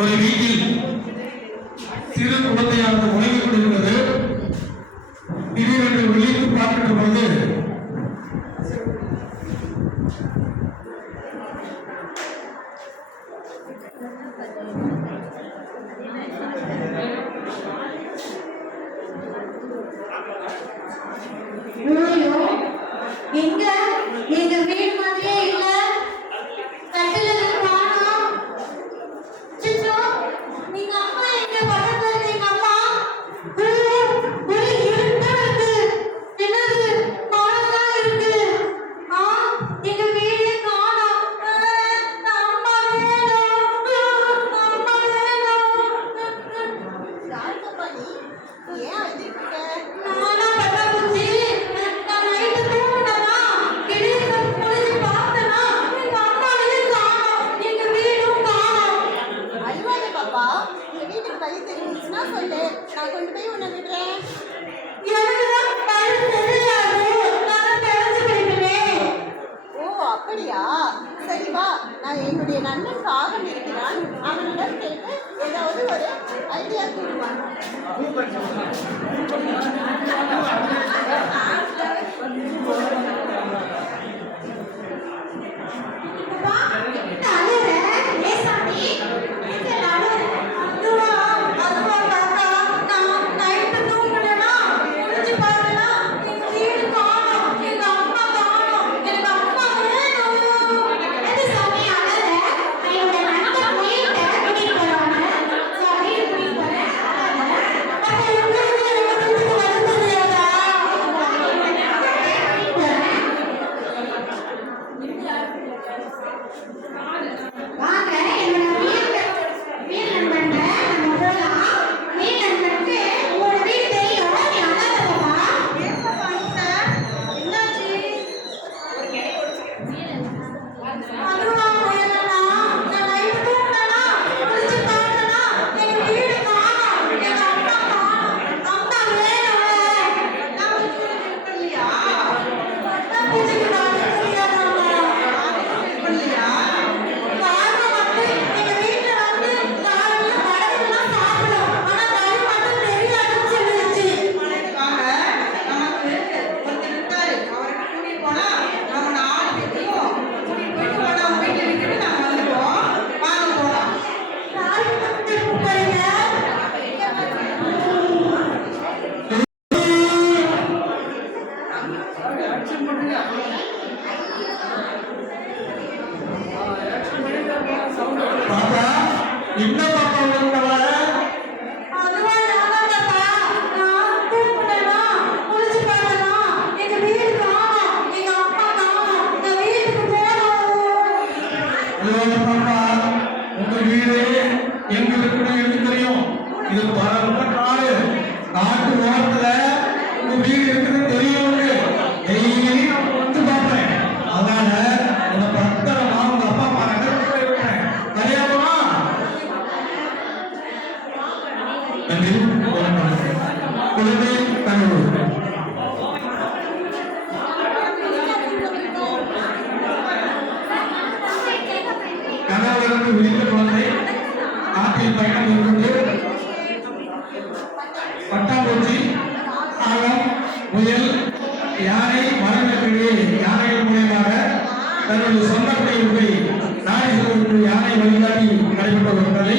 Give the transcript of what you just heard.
ஒரு வீட்டில் சிறு குழந்தையானது உறங்கிக் கொண்டிருந்தது. திடீரென்று விழித்து பார்க்கின்ற பொழுது எங்க எங்க வீடு மாதிரியே இல்ல. கட்டில காணோம். சிச்சோ, நீங்க அம்மா எங்க? பக்கத்துல நீங்க அம்மா ஒரு இருட்டா இருக்கு. என்னது மரம்லாம் இருக்கு. எங்க வீடே காணோம். அம்மா வேணும், அம்மா வேணும். யாருக்கப்பா நீ? ஏன் அழுதுகிட்ட? நானா பட்டாபூச்சி. நான் நைட்டு தூங்குனேனா, திடீர்னு முழிச்சு பார்த்தேனா, எங்க அம்மாவையே காணோம், எங்க வீடும் காணோம். அழுவாத பாப்பா. உங்க வீட்டுக்கு வழி தெரிஞ்சுச்சுன்னா சொல்லு, நான் கொண்டு போய் உன்னை விடுறேன். எனக்குதான் வழி தெரியாது. நான் தெரிஞ்சு போயிட்டேனே. ஓ அப்படியா? சரி வா, நான் என்னுடைய நண்பன் காகம் இருக்கிறான், அவனிடம் கேட்டு ஏதாவது ஒரு ஐடியா கூறுவான். அப்பா, என்ன அழுற? ஏசாமி, எங்க அழுற? அதுவா தாத்தா, நான் நைட்டு தூங்குனேனா, முழிச்சு பார்த்தேனா, எங்க வீடு காணோம், எங்க அம்மா காணோம், எனக்கு அம்மா வேணும். எது சாமி அழுற? நான் என்னோட நண்பன் வீட்டை கூட்டிட்டு போறாங்க. சரி, வீடு கூட்டிட்டு போறேன். அப்ப உங்களுக்கு எங்க வீட்டுக்கு வர தெரியாதா? வாங்க, என்னோட வீடு நண்பன்ல நம்ம போலாம். வீடு நண்பனுக்கு உங்களோட வீடு தெரியும். நீ அழாதப்பா. ஏப்பா இந்த என்னாச்சு? அதுவா வேணா, நான் நைட்டு தூங்கினேனா, முழிச்சு பார்த்தேனா, எங்க வீடு காணோம், எங்க அம்மா காணோம், அம்மா வேணும். நமக்கு இல்லையா? பட்டாம்பூச்சிக்கு வழி தெரியாதாம்மா. இல்லையா? காகம் வந்து எங்க வீட்டுல வந்து காலையில பழமெல்லாம் சாப்பிடும். ஆனா வழி மட்டும் தெரியாதுன்னு சொல்லிடுச்சு. வாங்க, நமக்கு ஒருத்தர் இருக்காரு. அவரை கூட்டிட்டு போனா நம்ம 4 பேத்தையும் கூட்டிட்டு போயிட்டு போனா அவங்க வீட்டுல விட்டுட்டு நாங்க வந்துடுவோம். வாங்க போலாம். யாருக்கு வந்து கூப்பிடுறீங்க? பாப்பா, என்ன பாப்பா உங்களோட அதுவா யாராட்டப்பா? நான் தூங்குனேனா, முழிச்சு பார்த்தேனா, எங்க வீடு காணோம், எங்க அம்மா காணோம், நான் வீட்டுக்கு போகணும். பாப்பா, உங்க வீடு எங்க இருக்குன்னு எனக்கு தெரியும். இது பரந்த காடு. காட்டு ஓரத்துல உங்க வீடு இருக்குன்னு தெரியும். டெய்லி நான் வந்து பார்ப்பேன். அதனால உங்க பத்திரமா உங்க அப்பா அம்மா போய் விடுறேன். சரியாமா? நன்றி. குழந்தை தகவல் கனவிலிருந்து விழித்த குழந்தை காட்டில் பயணம் மேற்கொண்டு பட்டாம்பூச்சி, காகம், முயல், யானை, மரங்களுக்கு யானைகள் மூலியமாக தன்னுடைய சொந்த குடியிருப்பை நாடி செல்வதற்கு யானை வழிகாட்டி நடைபெற்ற ஒரு கதை.